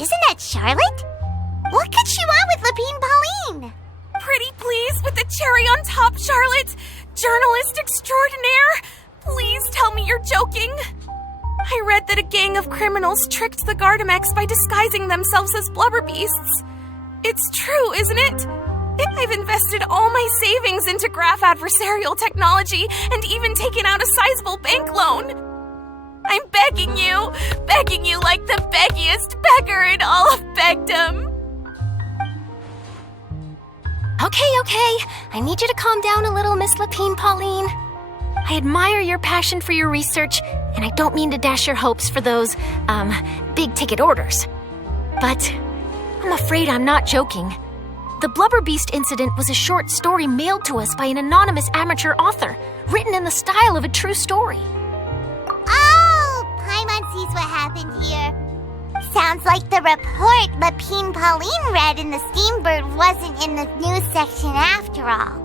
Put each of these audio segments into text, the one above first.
Isn't that Charlotte? What could she want with Lapine Pauline? Pretty please with the cherry on top, Charlotte. Journalist extraordinaire. Please tell me you're joking. I read that a gang of criminals tricked the Gardamex by disguising themselves as blubber beasts. It's true, isn't it? I've invested all my savings into graph adversarial technology and even taken out a sizable bank loan. I'm begging you like the beggiest beggar in all of begdom. Okay. I need you to calm down a little, Miss Lapine Pauline. I admire your passion for your research, and I don't mean to dash your hopes for those, big-ticket orders. But I'm afraid I'm not joking. The Blubber Beast incident was a short story mailed to us by an anonymous amateur author, written in the style of a true story. Oh, Paimon sees what happened here. Sounds like the report Lapine Pauline read in the Steambird wasn't in the news section after all.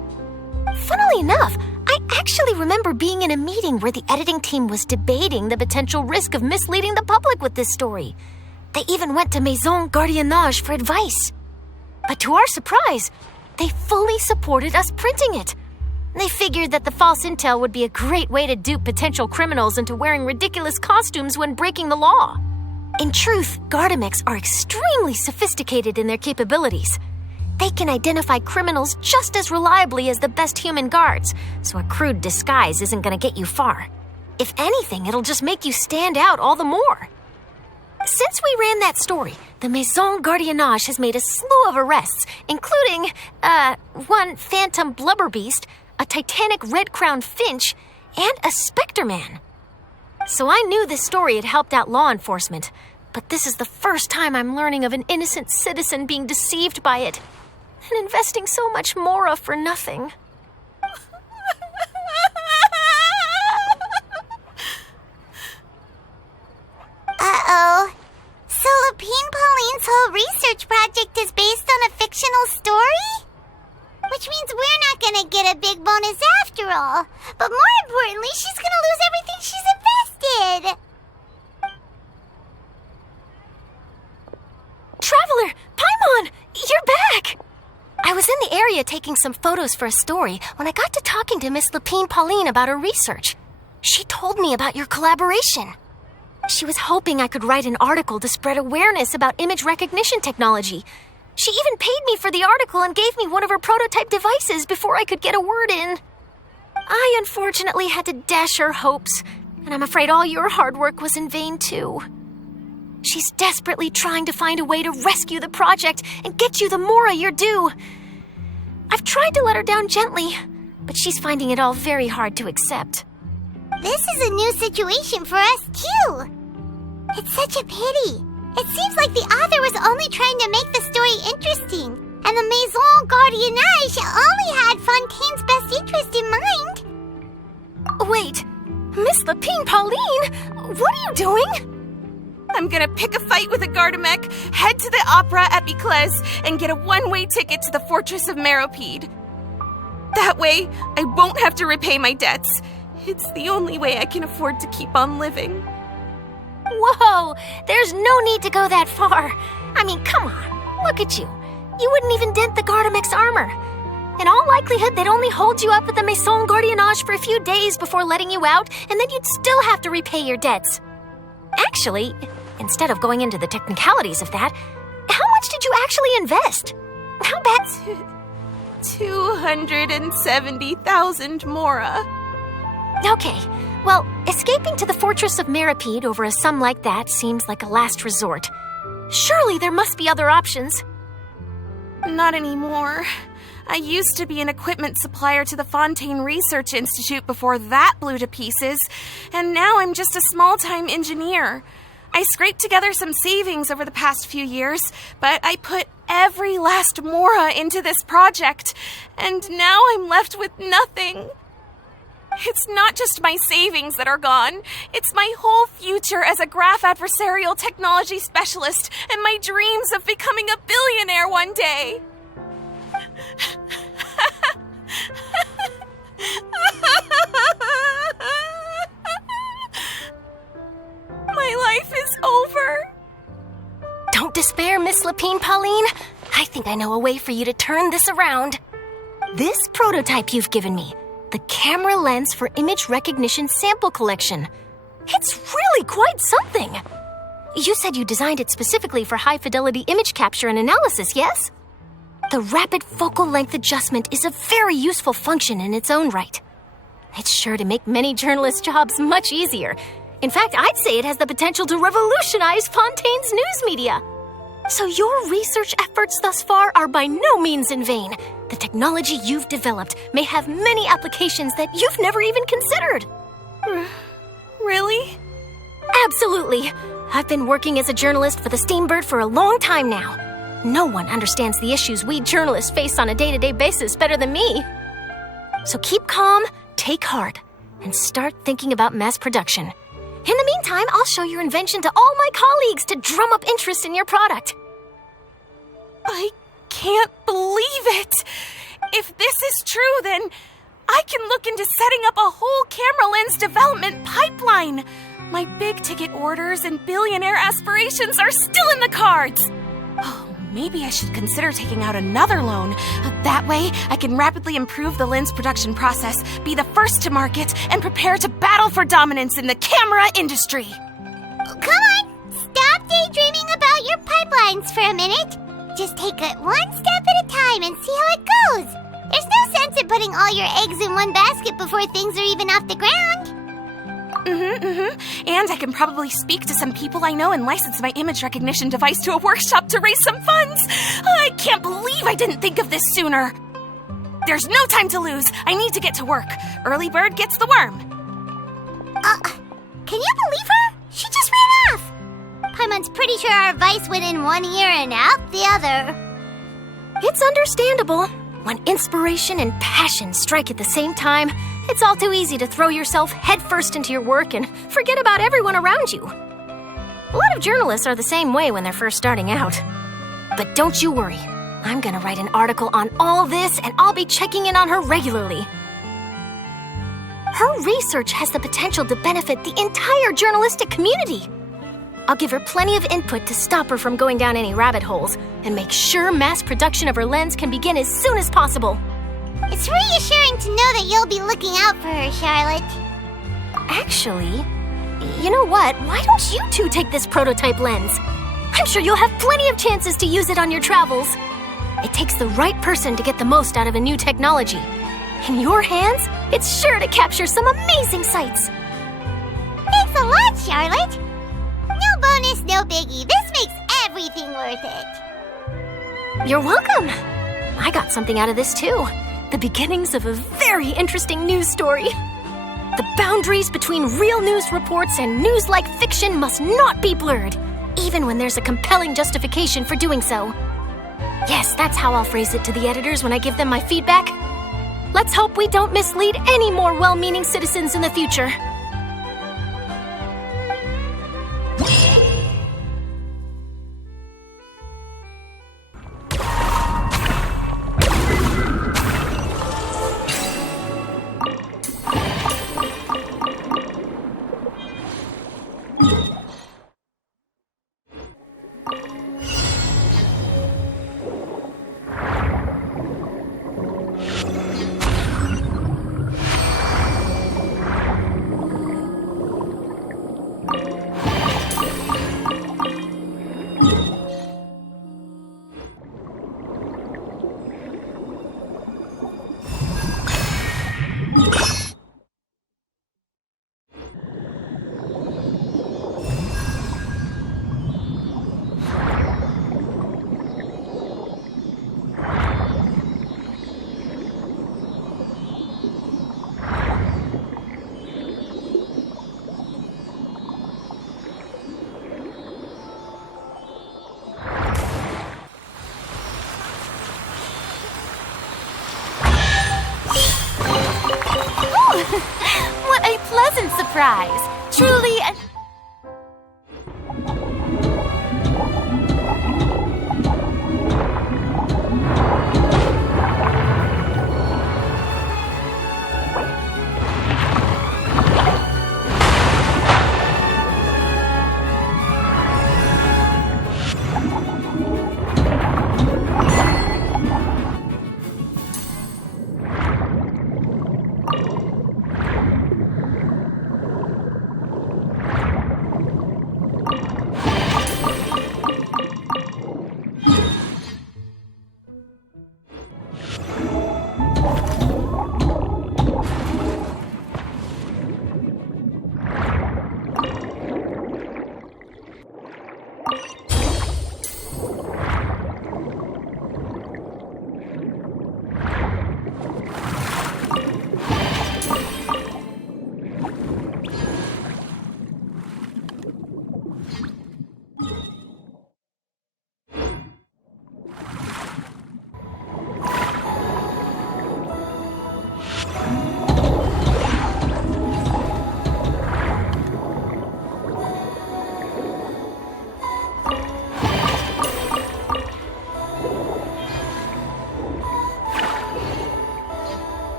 Funnily enough, I actually remember being in a meeting where the editing team was debating the potential risk of misleading the public with this story. They even went to Maison Gardiennage for advice. But to our surprise, they fully supported us printing it. They figured that the false intel would be a great way to dupe potential criminals into wearing ridiculous costumes when breaking the law. In truth, Gardamex are extremely sophisticated in their capabilities. They can identify criminals just as reliably as the best human guards, so a crude disguise isn't going to get you far. If anything, it'll just make you stand out all the more. Since we ran that story, the Maison Gardiennage has made a slew of arrests, including, one phantom blubber beast, a titanic red-crowned finch, and a specter man. So I knew this story had helped out law enforcement, but this is the first time I'm learning of an innocent citizen being deceived by it, and investing so much mora for nothing. Uh-oh. So Lapine Pauline's whole research project is based on a fictional story? Which means we're not gonna get a big bonus after all. But more importantly, she's gonna lose everything she's invested. Traveler! Paimon! You're back! I was in the area taking some photos for a story when I got to talking to Miss Lapine Pauline about her research. She told me about your collaboration. She was hoping I could write an article to spread awareness about image recognition technology. She even paid me for the article and gave me one of her prototype devices before I could get a word in. I unfortunately had to dash her hopes, and I'm afraid all your hard work was in vain too. She's desperately trying to find a way to rescue the project and get you the mora you're due. I've tried to let her down gently, but she's finding it all very hard to accept. This is a new situation for us, too. It's such a pity. It seems like the author was only trying to make the story interesting, and the Maison Gardiennage only had Fontaine's best interest in mind. Wait, Miss Lapine Pauline, what are you doing? I'm gonna pick a fight with a Gardamek, head to the opera at Biclès, and get a one-way ticket to the Fortress of Meropide. That way, I won't have to repay my debts. It's the only way I can afford to keep on living. Whoa, there's no need to go that far. I mean, come on, look at you. You wouldn't even dent the Gardamex armor. In all likelihood, they'd only hold you up at the Maison Gardiennage for a few days before letting you out, and then you'd still have to repay your debts. Actually, instead of going into the technicalities of that, how much did you actually invest? How bad? 270,000 mora. Okay, well, escaping to the Fortress of Meropide over a sum like that seems like a last resort. Surely there must be other options. Not anymore. I used to be an equipment supplier to the Fontaine Research Institute before that blew to pieces, and now I'm just a small-time engineer. I scraped together some savings over the past few years, but I put every last mora into this project, and now I'm left with nothing. It's not just my savings that are gone. It's my whole future as a graph adversarial technology specialist and my dreams of becoming a billionaire one day. My life is over. Don't despair, Miss Lapine Pauline. I think I know a way for you to turn this around. This prototype you've given me, the camera lens for image recognition sample collection. It's really quite something. You said you designed it specifically for high-fidelity image capture and analysis, yes? The rapid focal length adjustment is a very useful function in its own right. It's sure to make many journalists' jobs much easier. In fact, I'd say it has the potential to revolutionize Fontaine's news media. So your research efforts thus far are by no means in vain. The technology you've developed may have many applications that you've never even considered. Really? Absolutely. I've been working as a journalist for the Steambird for a long time now. No one understands the issues we journalists face on a day-to-day basis better than me. So keep calm, take heart, and start thinking about mass production. In the meantime, I'll show your invention to all my colleagues to drum up interest in your product. I can't believe it! If this is true, then I can look into setting up a whole camera lens development pipeline. My big-ticket orders and billionaire aspirations are still in the cards. Oh, maybe I should consider taking out another loan. That way, I can rapidly improve the lens production process, be the first to market, and prepare to battle for dominance in the camera industry. Come on, stop daydreaming about your pipelines for a minute. Just take it one step at a time and see how it goes. There's no sense in putting all your eggs in one basket before things are even off the ground. And I can probably speak to some people I know and license my image recognition device to a workshop to raise some funds. I can't believe I didn't think of this sooner. There's no time to lose. I need to get to work. Early bird gets the worm. Can you believe her? She just ran off. Paimon's pretty sure our advice went in one ear and out the other. It's understandable. When inspiration and passion strike at the same time, it's all too easy to throw yourself headfirst into your work and forget about everyone around you. A lot of journalists are the same way when they're first starting out. But don't you worry. I'm gonna write an article on all this, and I'll be checking in on her regularly. Her research has the potential to benefit the entire journalistic community. I'll give her plenty of input to stop her from going down any rabbit holes and make sure mass production of her lens can begin as soon as possible. It's reassuring to know that you'll be looking out for her, Charlotte. Actually, you know what? Why don't you two take this prototype lens? I'm sure you'll have plenty of chances to use it on your travels. It takes the right person to get the most out of a new technology. In your hands, it's sure to capture some amazing sights. Thanks a lot, Charlotte. No bonus, no biggie. This makes everything worth it. You're welcome. I got something out of this too. The beginnings of a very interesting news story. The boundaries between real news reports and news-like fiction must not be blurred, even when there's a compelling justification for doing so. Yes, that's how I'll phrase it to the editors when I give them my feedback. Let's hope we don't mislead any more well-meaning citizens in the future. What a pleasant surprise! Truly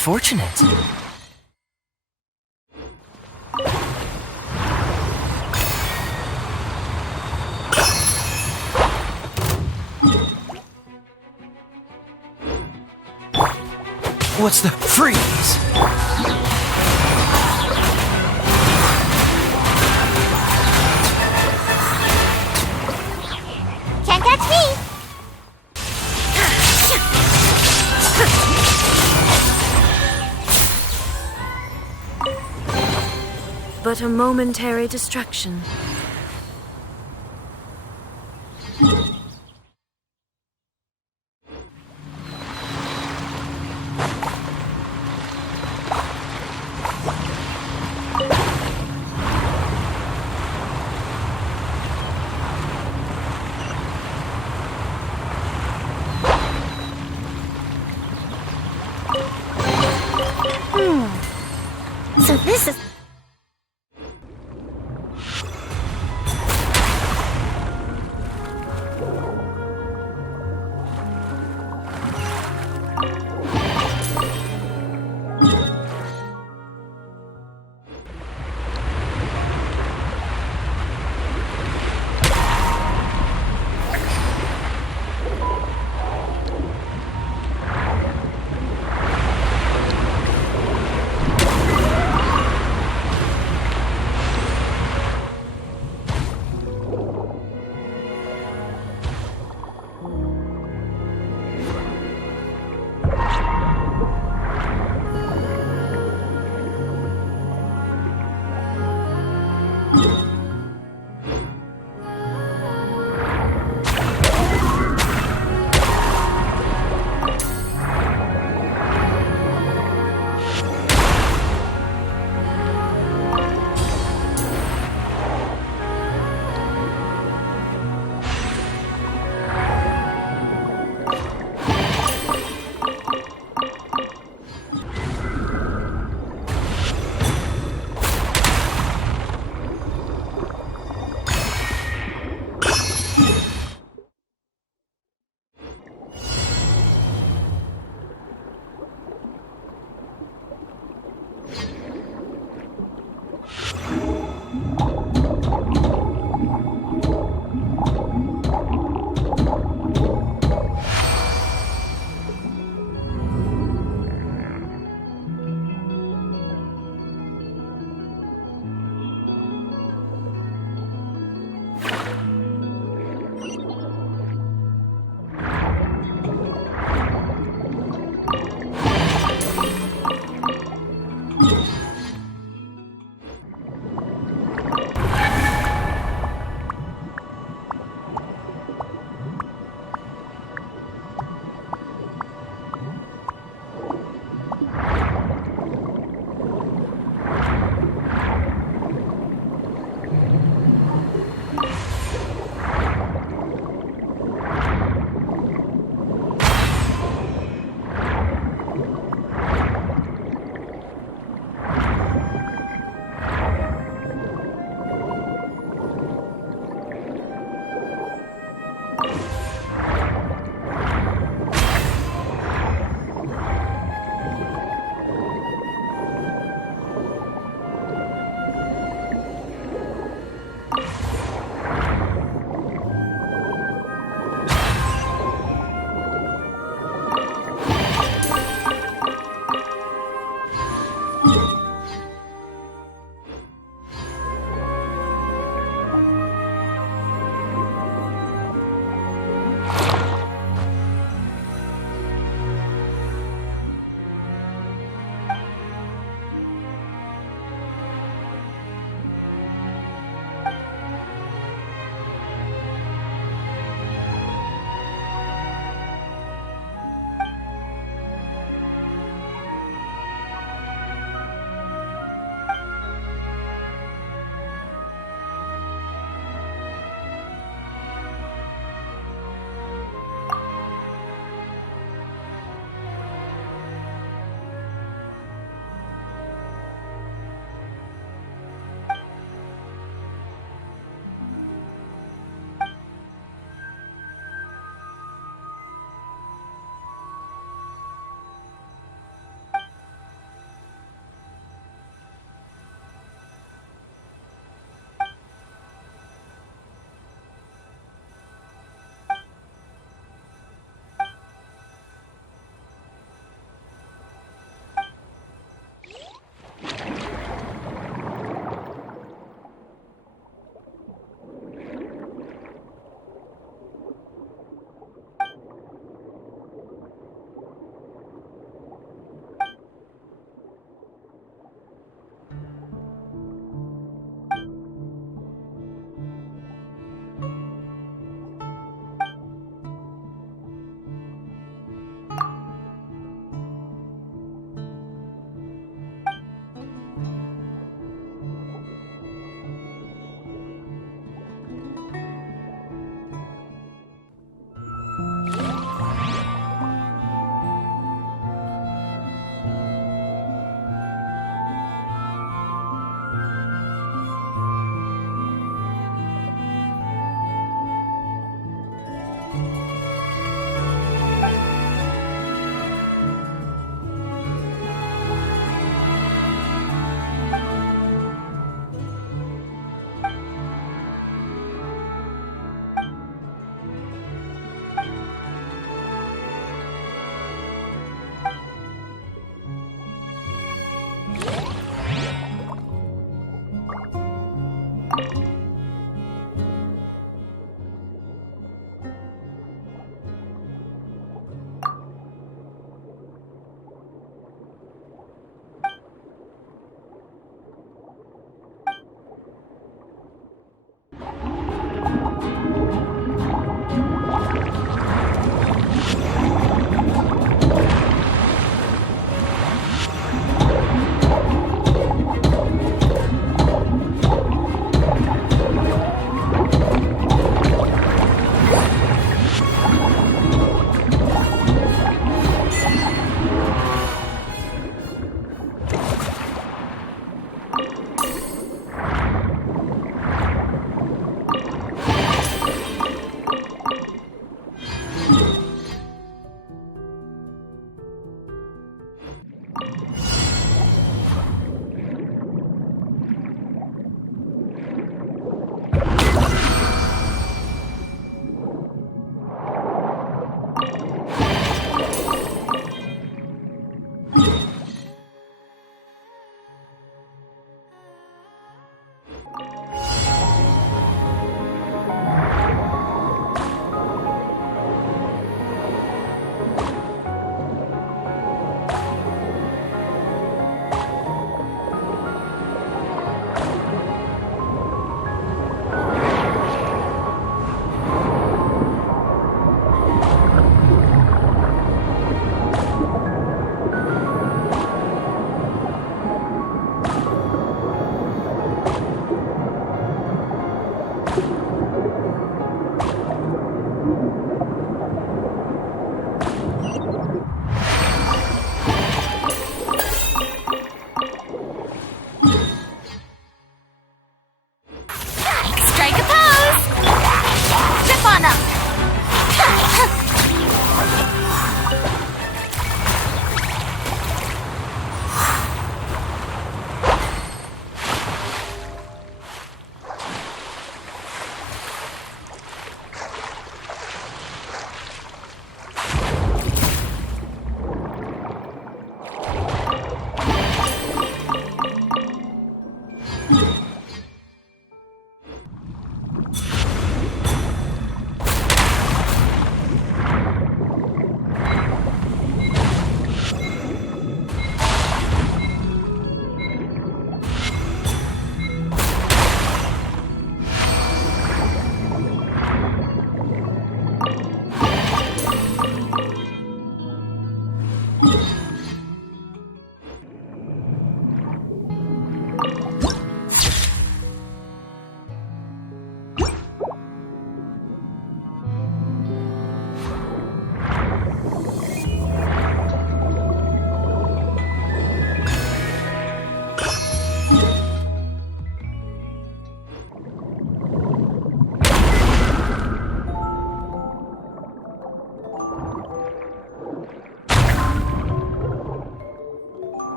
fortunate. What's the freeze? Can't catch me! But a momentary distraction. So this is...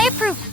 I approve.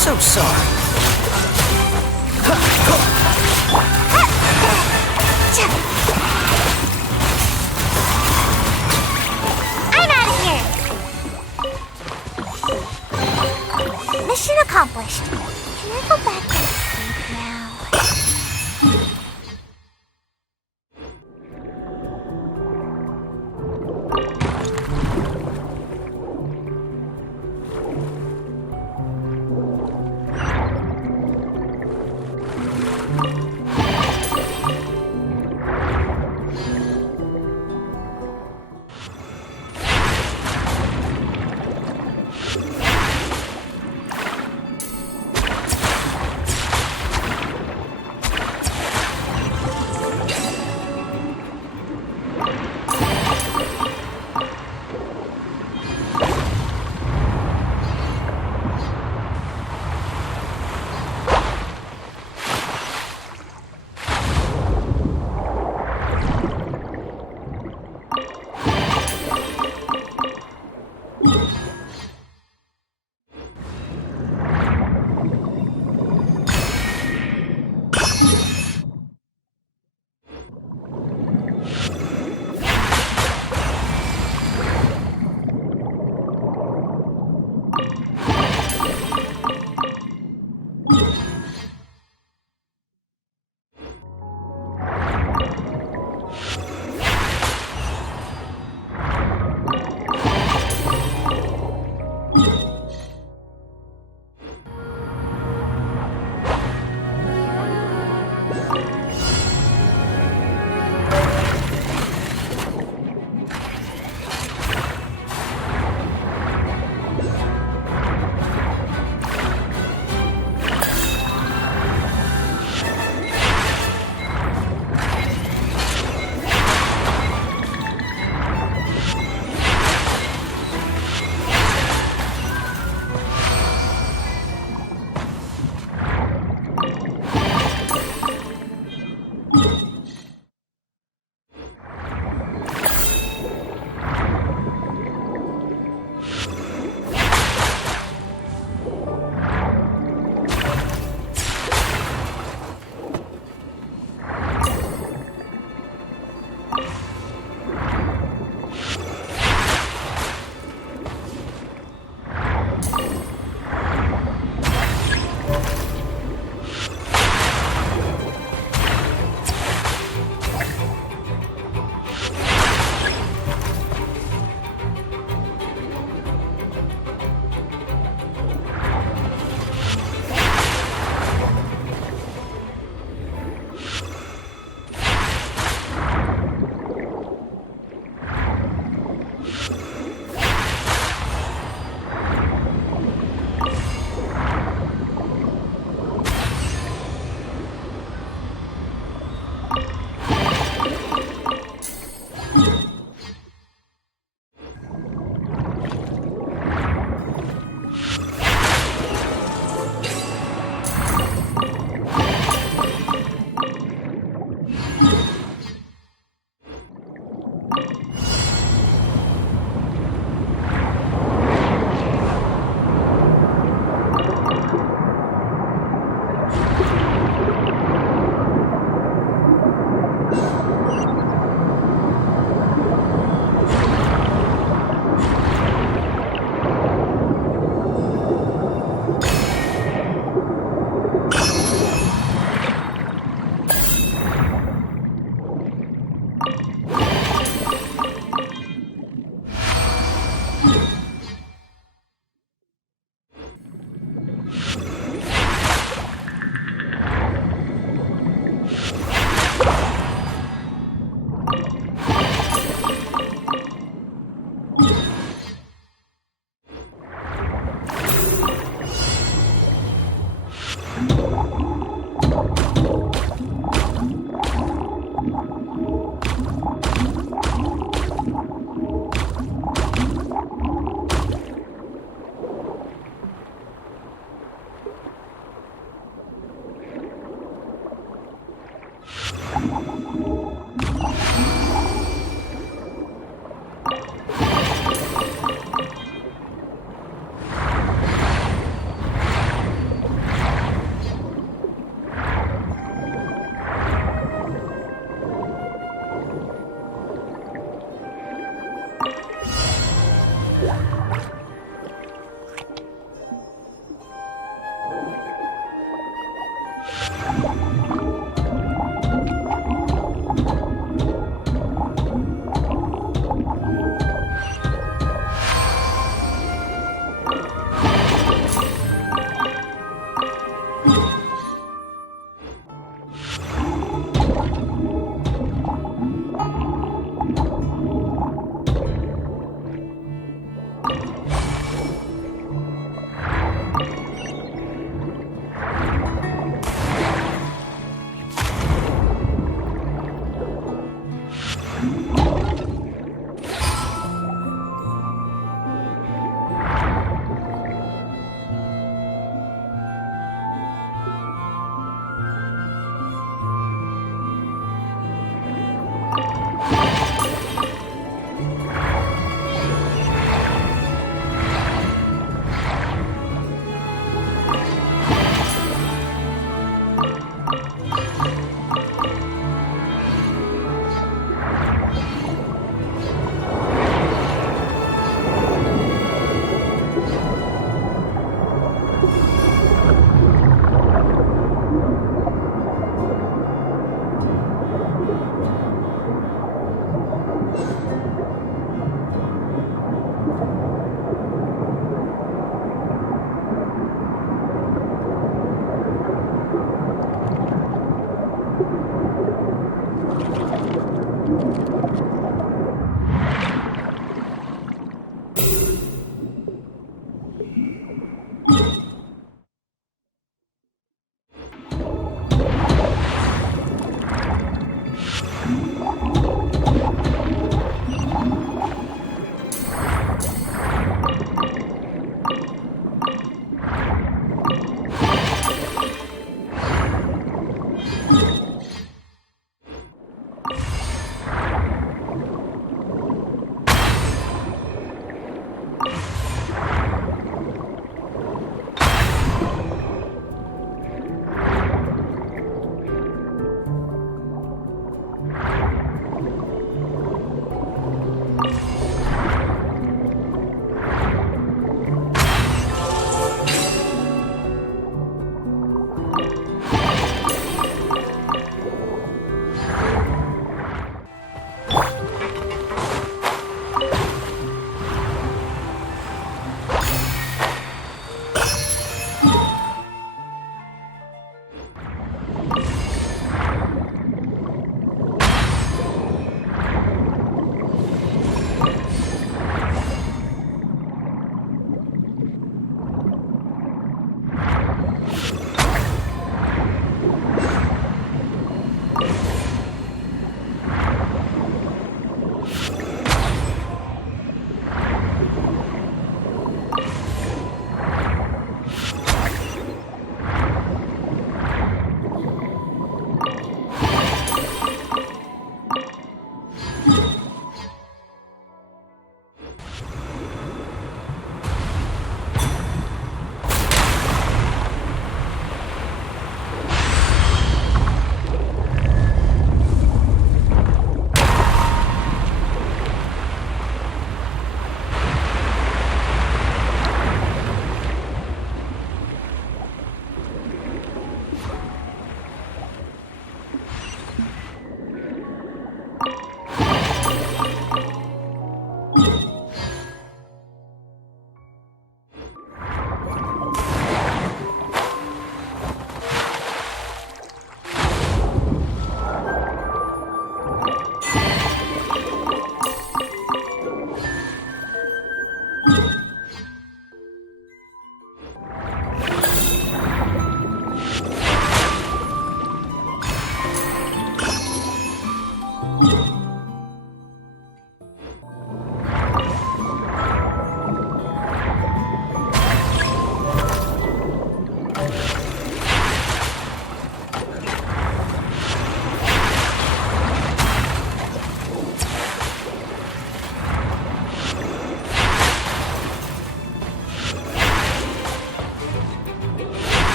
So sorry. I'm out of here. Mission accomplished. Can I go back to sleep now?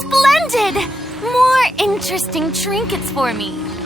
Splendid! More interesting trinkets for me.